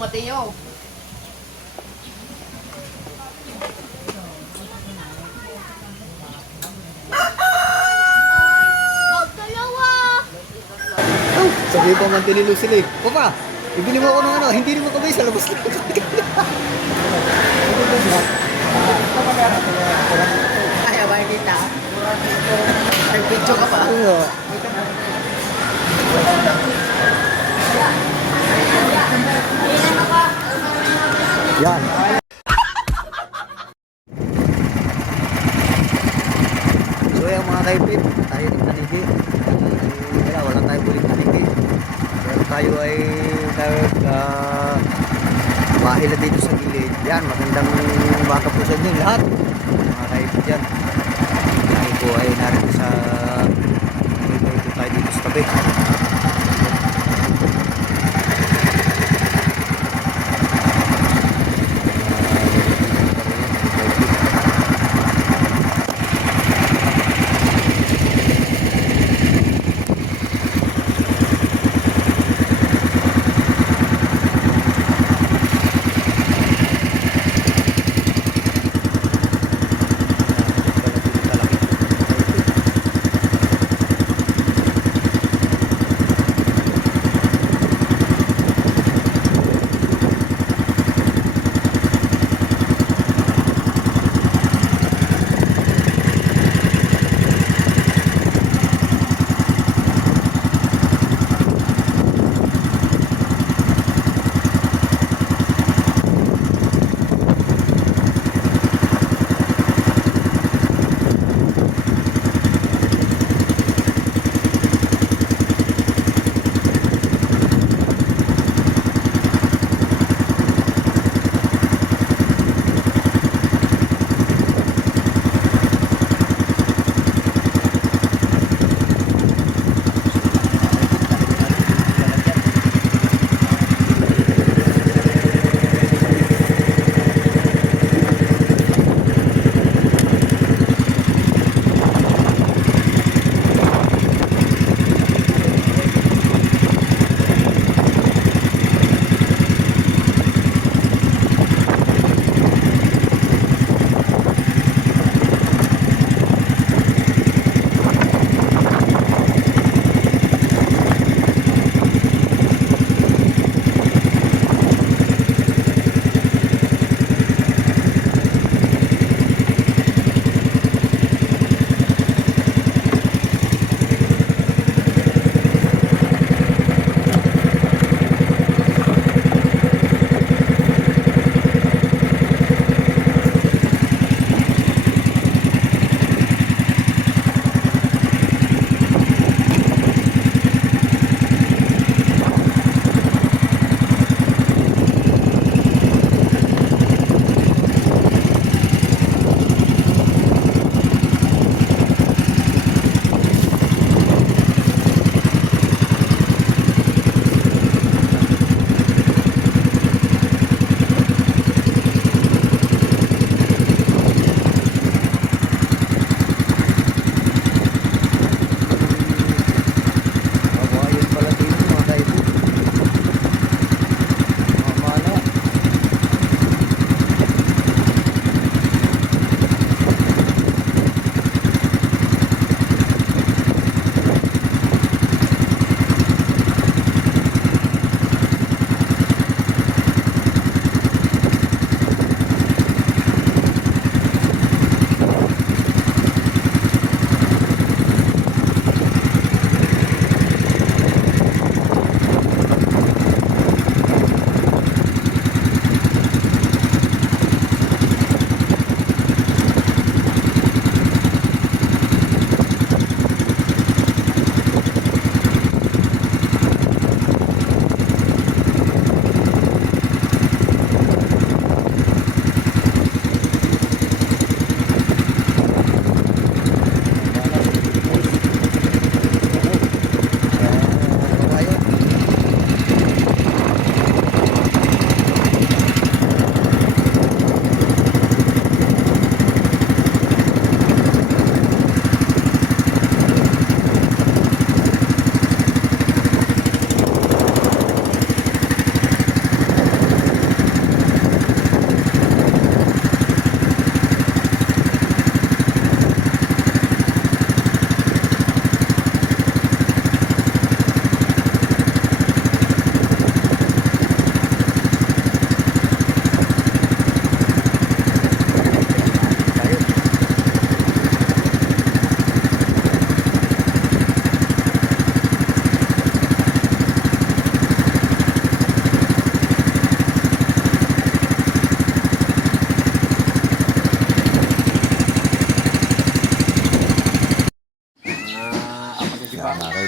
Mateo. Sabi pa man tinilo sila eh. Papa, ibili mo ako ng ano, hindi naman kami sa labas lang. Ay, abay kita. Nag-video ka pa. Yan. So yung mga kaipit, tayo ng tanigi. Wala tayo buling tanigi. Pero tayo ay bahila dito sa gilid. Yan, magandang baka po sa inyo lahat. Mga kaipit yan. Tayo po ay narito sa ito tayo dito sa tabi.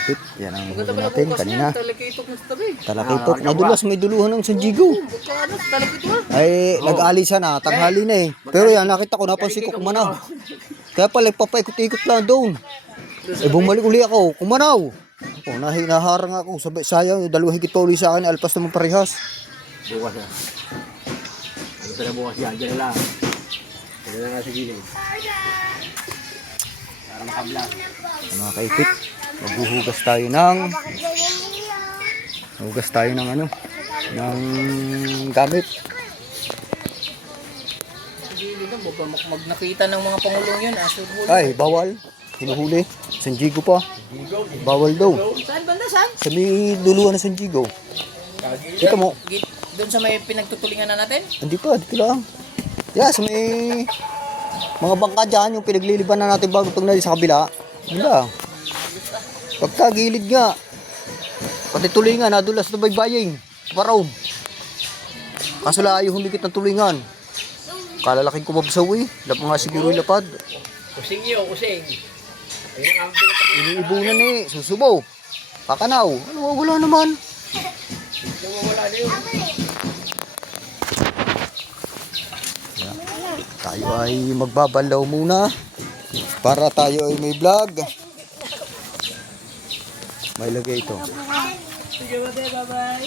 kaipit. Yan ang Maganda huli pala natin bukas kanina. niya. Talakitok na sa tabi. Talakitok. Nadulas, may duluhan ng San Diego. Ano, talakitok ah. Ay, nag-alisa na, tanghali na eh. Pero yan, nakita ko, napansin ko kumanaw. Kaya pala, papaikot-ikot lang doon. Eh, bumalik uli ako, kumanaw. Ako, naharang ako, sabi, sayang, dalawa higit pa uli sa akin, alpas naman parehas. Bukas na. Ano pala bukas yan? Diyan na lang. Diyan na nga sa gilid. Para makabla. Mga kaipit, maghuhugas tayo ng ano, ng gamit. Hindi na, baka nakita ng mga pangulong yun. Asubul. Ay, bawal. Hinuhuli. San Diego pa. Bawal daw. Saan banda? Saan? Sa may duluhan na San Diego. Kita mo. Doon sa may pinagtutulingan na natin? Hindi pa, dito lang. Yeah, sa may mga bangka dyan, yung pinagliliban na natin bago pag sa kabila. Wala. Pagka gilid nga. Pati tulingan, nadulas na baybaying. Paraw. Kaso layo humigit ng tulingan. Kalalaking kumabsaw eh. Lap nga siguro yung lapad. Kusing yun, kusing. Iniibunan eh. Susubaw. Kakanaw. Ano, wala naman. Wala na yun. Tayo ay magbabalaw muna para tayo ay may vlog. May lagay ito. Sige, bye-bye.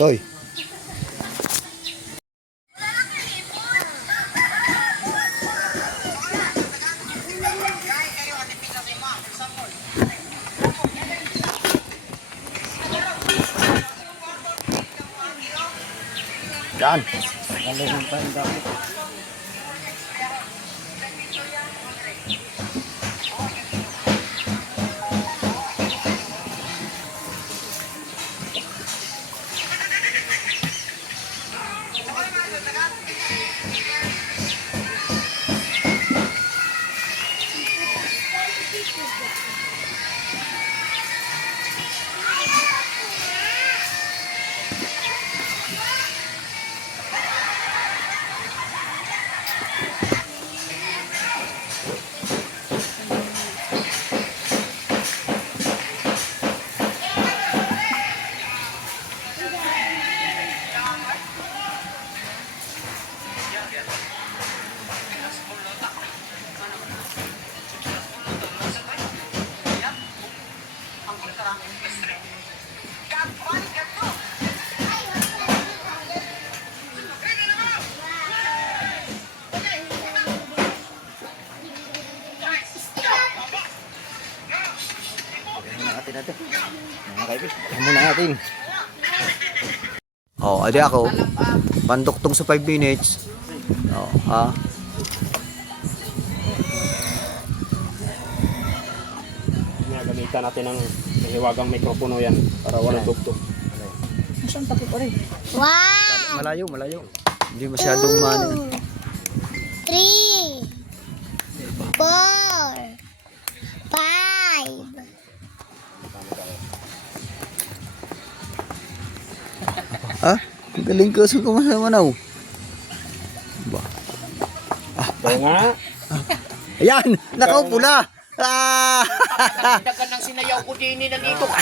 Toy. Yan. natin. Mga kaibigan, muna natin. Oh, adi ako. Panduktong sa 5 minutes. Oh, ha. Gamitan natin ng mahiwagang mikropono yan para walang tugtog. Saan takip pa rin? Wow! Malayo, malayo. Hindi masyadong mano. 3 4 5 Ha? Ang galing ko sa kumasama. Ba. Oo nga. Ayan, nakaupo na. Ah! Dagan ng sinayaw ko din nandito ka.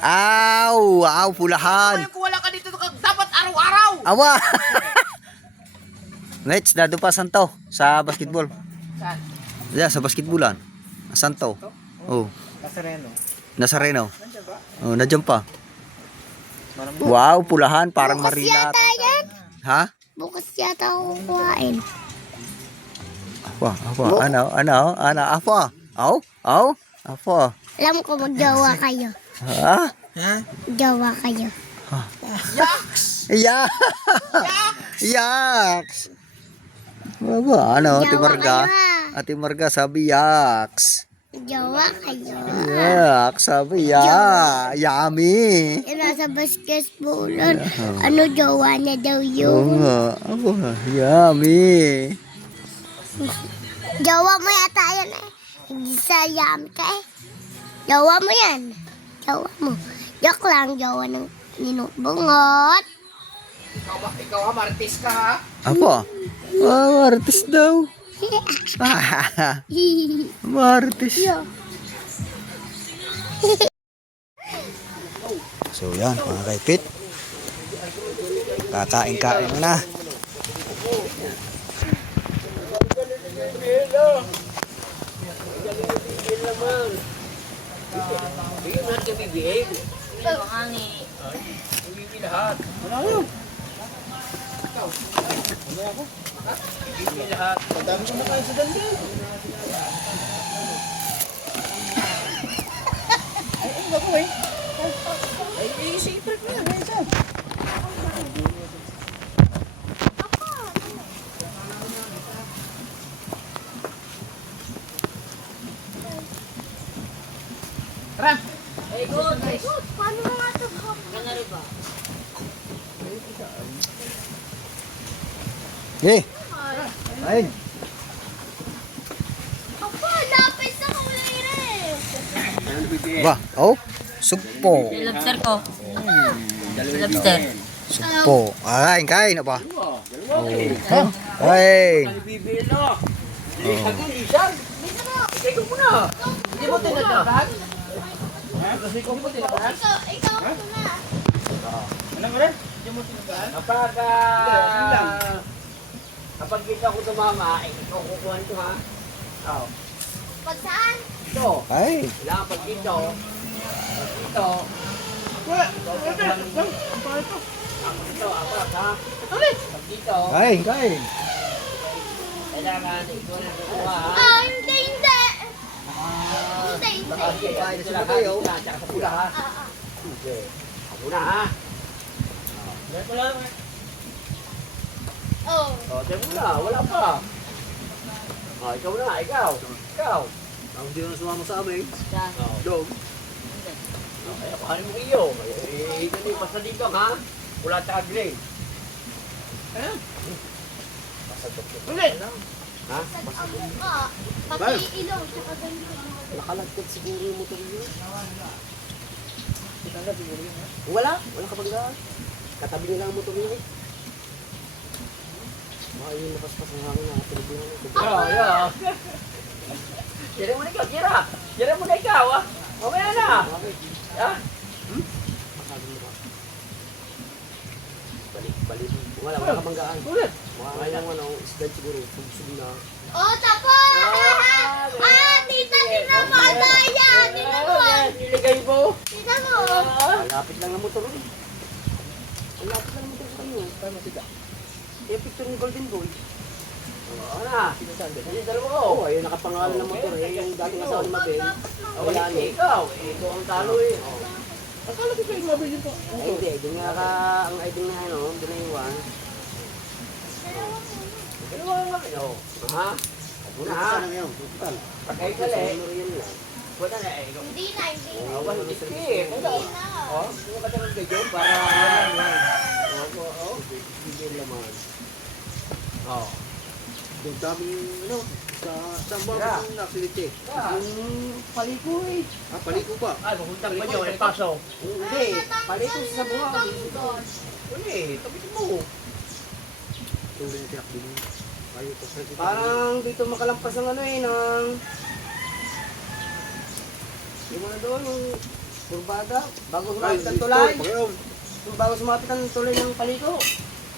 Aw, pulahan. Kung wala ka dito, dapat araw-araw. Awa. Next, na doon pa Santo sa basketball. Saan? Yeah, sa basketballan. Santo. Oh, Kasareno. Nazareno. Oh, nandiyan pa. Wow, pulahan, parang Bukas marilat. yata yan. Ha? Bukas yata ako kuhain. Ano, apa? Alam ko magjawa kayo. Ha? Jawa kayo. Yeah. Yaks. Baba, ano, Ate Jawa Marga? kayo, ha? Ate Marga sabi yaks. Jawa kayo. Yaks, sabi yummy. Yung nasa basketballan. Ano jawa na daw Oo yun? nga, ako, yummy. Jawa mo yata yan eh. Hindi sa yam ka eh. Jawa mo yan. Jawa mo. Joke lang, jawa ng ninubungot. Ikaw ha, martis ka ha. Apa? Martes daw. Martes. So yan mga kaipit. Kakain-kain na. Paano mo nga ito? Eh. Ayun. Papa, lapis sa kulay rin. Ba, oh. Sugpo. Lobster ko. Lobster. Sugpo. Kain, kain na ba? Oh. Kain. Hindi mo tinatahan? Ikaw na. Kapag kita ko tumama, ikaw kukuhan ko ha. Pag saan? Ito. Ay. Wala pag dito. Ito. Ito, apat ha. Pag dito, Kain, kain. kailangan ikaw na kukuha ha. Ah, hindi, hindi. Hindi, hindi. Kain sila ha. Tsaka sa pula ha. Okay. Ako na ha. Oh. O, tiyan mo na. Wala pa. O, ikaw na. Ikaw. Ikaw. Ang hindi na sumama sa amin. Dog. Ay, paano mo iyo? Ito yung basta dito ha. Wala tsaka green. Ulit! Ha? Sa ang mukha, pati ilong, tsaka ganito. Nakalagkad siguro yung motor yun. Wala. Wala kapag daan. Katabi nila ang motor yun eh. Baka yung napaspas ng hangin na Pilipinas nito. Yeah. Tira mo na ikaw, tira. Tira mo na ikaw ah. Mamaya na. Ha? Balik. Wala ka banggaan. Ulit. Mga yung ano, isdad siguro. Sugsug na. Oh, tapos! Ah, tita, tinamada yan! Tinamuan! Niligay mo. Tinamo! Lapit lang ang motor rin. Ang lapit lang ang motor sa kanya. Tama siya. Yung picture ni Golden Boy. Oo na. Yung dalawa ko. Oo, yung nakapangalan ng motor eh. Yung dating asawa ni Mabel. Wala niya. Ikaw. Ikaw ang talo eh. Akala ko kayo Mabel dito. Ay hindi. Doon nga ka ang ID na ano. Doon na yung one. Dalawa nga. Ha? Una ha? Pagkay sali. Wala na eh. Hindi na, hindi na. Wala na. Hindi na. Oh, yung katulad kayo para bigyan laman. Oh. Yung daming, ano, sa bawang Yeah. ng accidente. Yung paliko eh. Ah, paliko ba? Ay, mahuntang pa nyo, eh, paso. Hindi, paliko sa buhang. Wala eh, tapitin mo. Yung rin tinakbo mo. Paliko sa Parang dito makalampas ng ano eh, ng... Yung ano doon, yung kurbada, bago sumapit ang tulay. Yung bago sumapit ang tulay ng paliko.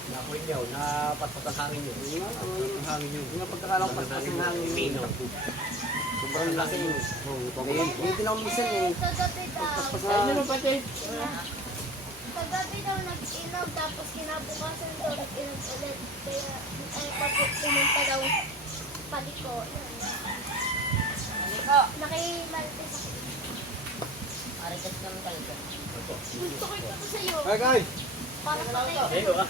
Nakuhin nyo, napaspas ang hangin nyo. Yung hangin nyo. Yung pagkakalang paspas ang hangin nyo. Sobrang laki nyo. Yung tinamisan eh. Kagabi daw. Paspas ang hangin nyo pati. Kagabi daw nag-inom, tapos kinabukasan daw nag-inom ulit. Kaya, pumunta daw paliko. Nakimalte sa Arikas ka ng talaga. gusto ko ito sa'yo. Ay, guys! Para sa kayo. Ayaw ah.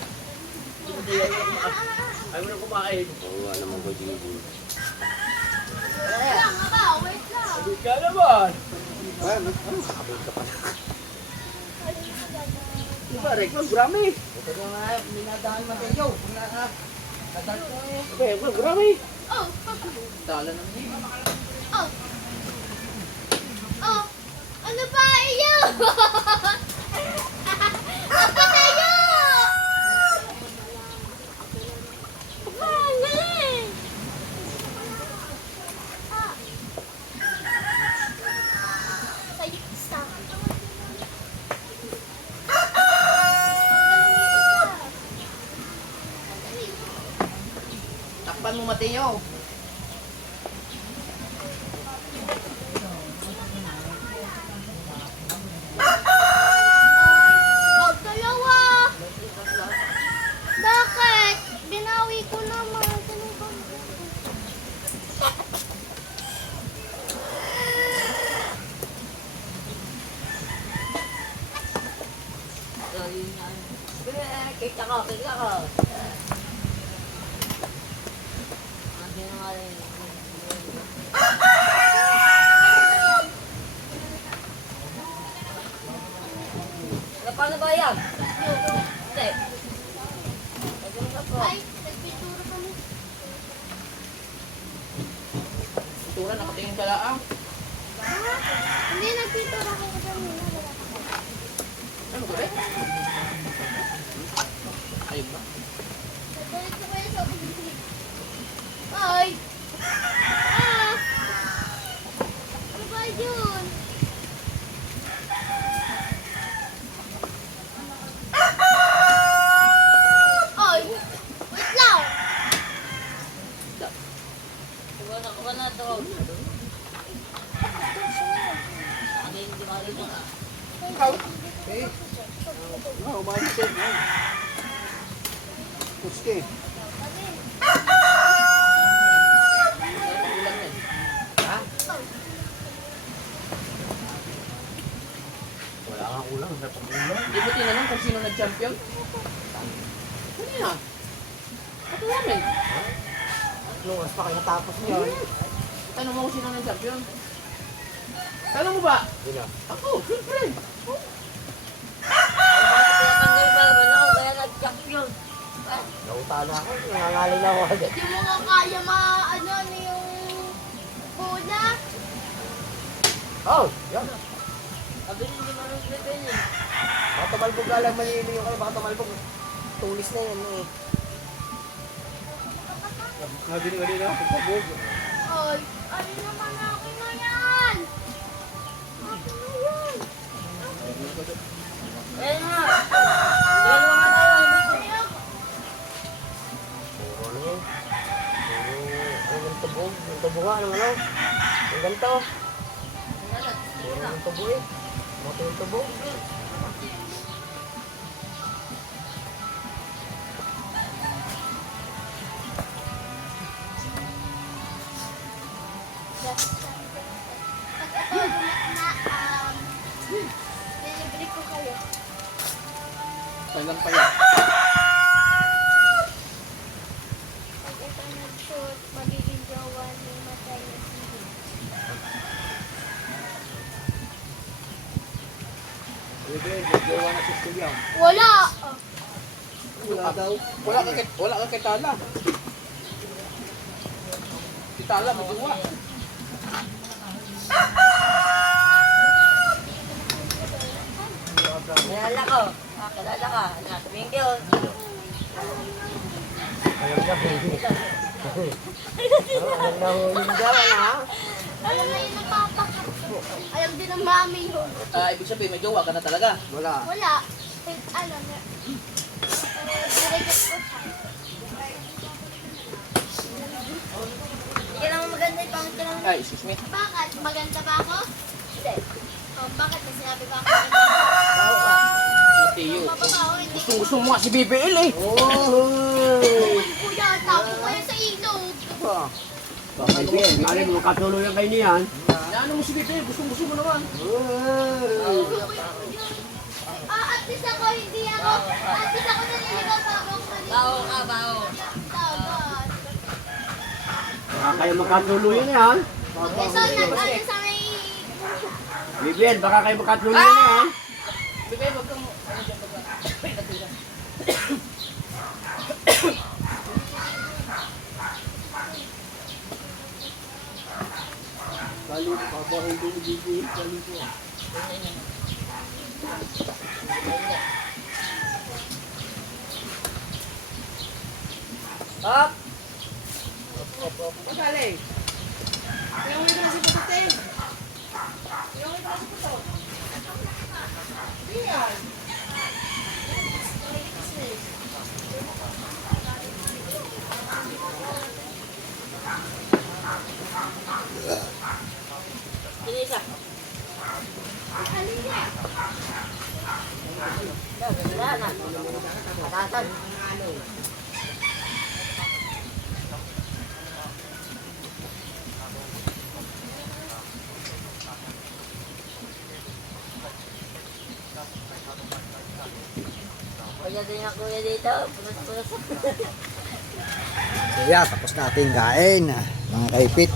Ayaw mo na kumain. Oo, alam mo ba dito? Wala nga ba? Wait lang. Sabi ka naman. Ay, ano? Habol ka pala. Diba, Rekman, grami. Ito nga, minadahan mo kayo. Diba, grami. Oh! Tala ng hindi. Oh! Oh! Ano ba iyo? Apa tayo? Ano? Mateo. Dalawa! Bakit? Binawi ko naman. Sino ba? Kita ko. Paano ba yan? Hindi. Ay, nagpintura kami. Tura, nakatingin ka lang. Hindi, nagpintura ko kanina. Ano ba rin? Ayun ba? Nagpalit ko kayo sa ulit. Ay! Ah! Ano ba yun? Ay! Wait lang! Kuha na to. Hindi makikita ka. Ikaw? Eh, Umahin siya. Puske. ulam yan. Ha? Wala kang ulang sa pag-ulang. Hindi mo tinanong kung sino nag-champion? Kanina. Ito namin. Luwas pa kayo natapos niyo. Tanong mo kung sino nag-champion. Tanong mo ba? Sino? Ako, siyempre. Tinatanggal ba naman ako kaya nag-champion. Nautala ako. Nangangaling ako agad. Hindi mo nga kaya ano yung una. Oh! Yan. Sabi niyo hindi marunong slipin yun. Baka tumalbog ka lang. Manili yung kayo. Baka tumalbog. Tulis na yan eh. Nabili ka rin ako. Pagkabog. Ay, ano naman akin na yan? Akin na yan. Ayan nga. Dalawa nga tayo. Ayaw. Puro ano yun? Ang ganito po? Ang tubo nga. Anong ano? Ang ganito. Puro ang tubo eh. Moto yung tubo. Pag ito nilibre ko kayo. Talang pa yan. Pag ito nag-shoot, magiging jowa ni Matay na sili. Pwede, naggawa na si Steve. Wala! Wala daw. Wala ka kay Tala. Si Tala, magawa. Kilala ko. Kilala ka. Thank you. Ayaw na huli. Ayaw na huli dyan, ha? Alam na yun ang papa ko. Alam din ng mami yun. Ibig sabihin, may jowa ka na talaga. Wala. Wala. Alam na. Direct ko siya. Hindi ka naman maganda yung pangit ka naman. Ay, excuse me. Bakit? Maganda ba ako? Hindi. Bakit na sinabi ba ako? Tao ka. Mateo. Mababaho, hindi ko. Gusto mo nga si BBL eh. Oh! Kuya, tapo ko yan sa ilog. Bakit yan? Mali mo, katuloy ang kayo niyan. Ano mo si BBL? Gusto mo naman. At least ako, hindi ako. At least ako naliligaw bago ako naliligaw. Bao ka, bao. Dapat. Baka kayo makatuloy yan. Ito, nag-ano sa may... Vivian, baka kayo makatuloy yan. BBL, wag kang... Kali, pabahay din ni Vivian. Kali ko. Hop. Magaling. Yung ito na si Putin. Yung ito na si Putin. Yan. Kuya din ako kuya dito. Punas-punas. So yeah, tapos natin kain, mga kaipit.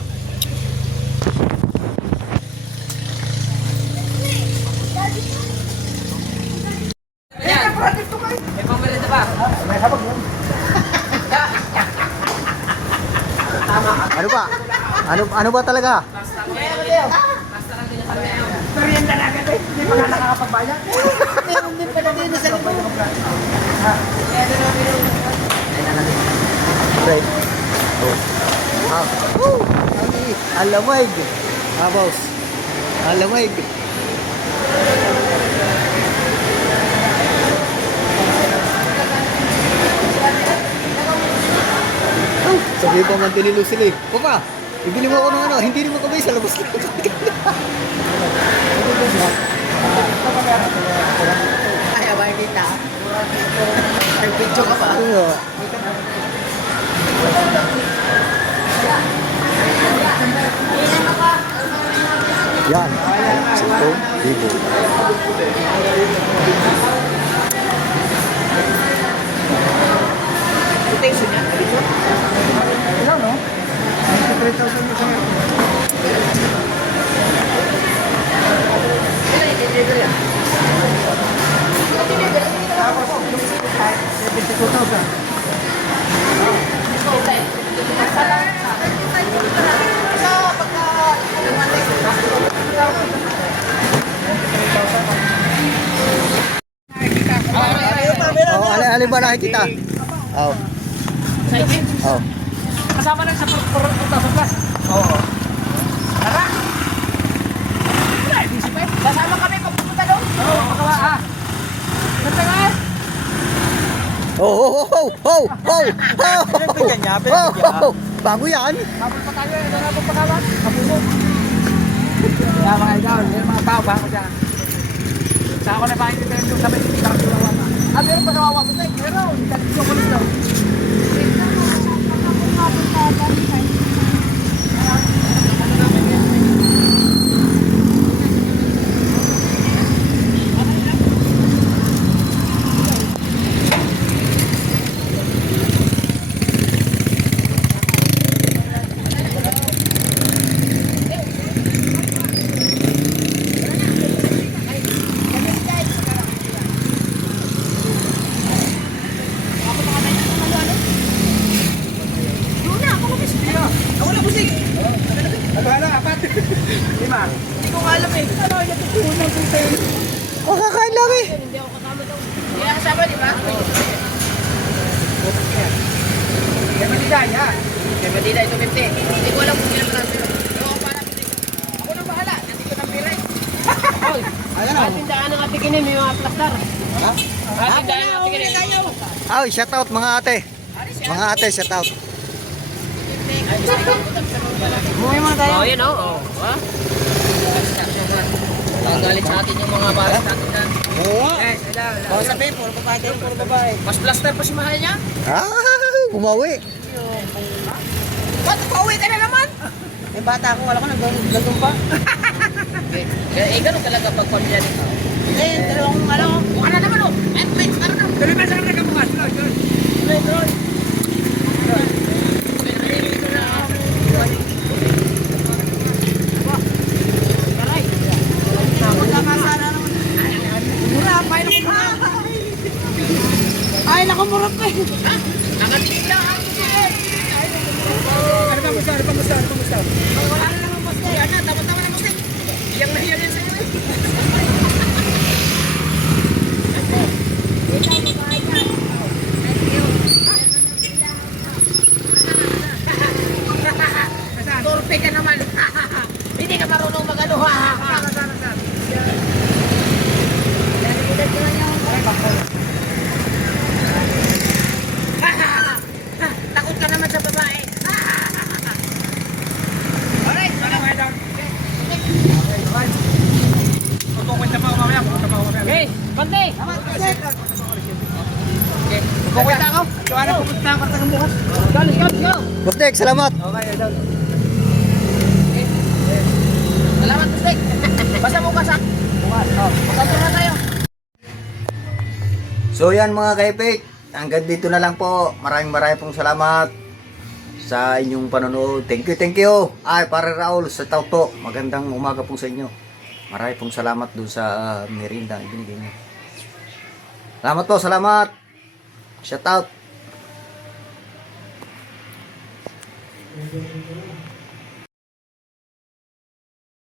May pamarita ba? Ano ba? Ano ba talaga? Merienda na agad eh. Hindi pa nga nakakapagbayad. Meron din pala din sa libo. Right. Oh. Ah. Woo! Alamig. Ah, boss. Alamig. Oh, sabi pa man tinilo sila eh. Papa, ibili mo ako ng ano, hindi naman kami sa labas lang. Ay, abay kita. Ay, picture ka pa. Ano? Yan. 10,000. Quotation niya. Ilan, no? 3,000 yung sa'yo. Tapos, yung 72,000. Oh, alin ba nakikita? Oh. Oh. Kasama lang sa 4,000 plus. Oo. Tara! Wala, hindi si Pep. Kasama kami pagpupunta doon. Oo, makawa ah. Ganda nga eh. Oh, oh, oh, oh, oh, oh, oh. Pinagbigyan niya, Oh, oh, bago yan. Habol pa tayo, ito na pong pagkawan. Kapuso. Kaya mga idol, yung mga tao ba ako dyan. Sa ako na bakit ito yung sabi, hindi ka kawawa pa. Ah, meron pa kawawa ko tayo. Meron, hindi ko lang daw. Oh, kakain lang eh. Hindi na kasama, di ba? Kaya Manila, yan. Kaya Manila, ito 50. Hindi ko alam kung ilan lang sila. Oo, para mo dito. Ako na bahala. Hindi ko nang piray. Hoy, ating daan ng ate kinin, may mga plastar. Ha? Ating daan ng ate kinin. Oh, shout out mga ate. Mga ate, shout out. Umuwi muna tayo. Oo, yun oo. Ha? Galit sa atin yung mga balas natin na. Oo. Yes, wala. Oo, sabihin, puro babae tayo, puro babae. Mas plaster pa si mahal niya. Ah, bumawi. Ba't pauwi ka na naman? Yung bata ko, wala ko nagdadong pa. Ganun talaga pag pamilya nito. Eh, dalawang ano. Buka na naman oh. Eh, wait, ano na? Tuloy ba sa kanila ka bukas? Tuloy, tuloy. Ay, nakumurap ko eh. Nakatingin lang ako. Ano ba, musta? Ano ba, musta? Ano ba, musta? Wala na naman mas yan na. Tama-tama na mas Iyang nahiyan yan sa'yo eh. Torpe ka naman. Hindi ka marunong mag-ano ha. Takot ka naman sa babae. Alright, wala ka down. Pupunta pa ako mamaya, pupunta pa ako mamaya. Okay, Bante! Tama, Pupunta ako. Gawa na pupunta ako sa bukas. Go. Boss Dek, salamat. Okay, idol. Salamat, Tek. Basta bukas ha. Bukas. Bukas na tayo. So yan mga kaipik, hanggang dito na lang po. Maraming pong salamat sa inyong panonood. Thank you. Ay, para Raul sa Tauto. Magandang umaga po sa inyo. Maraming pong salamat doon sa merinda na ibinigay niyo. Salamat po, salamat. Shout out.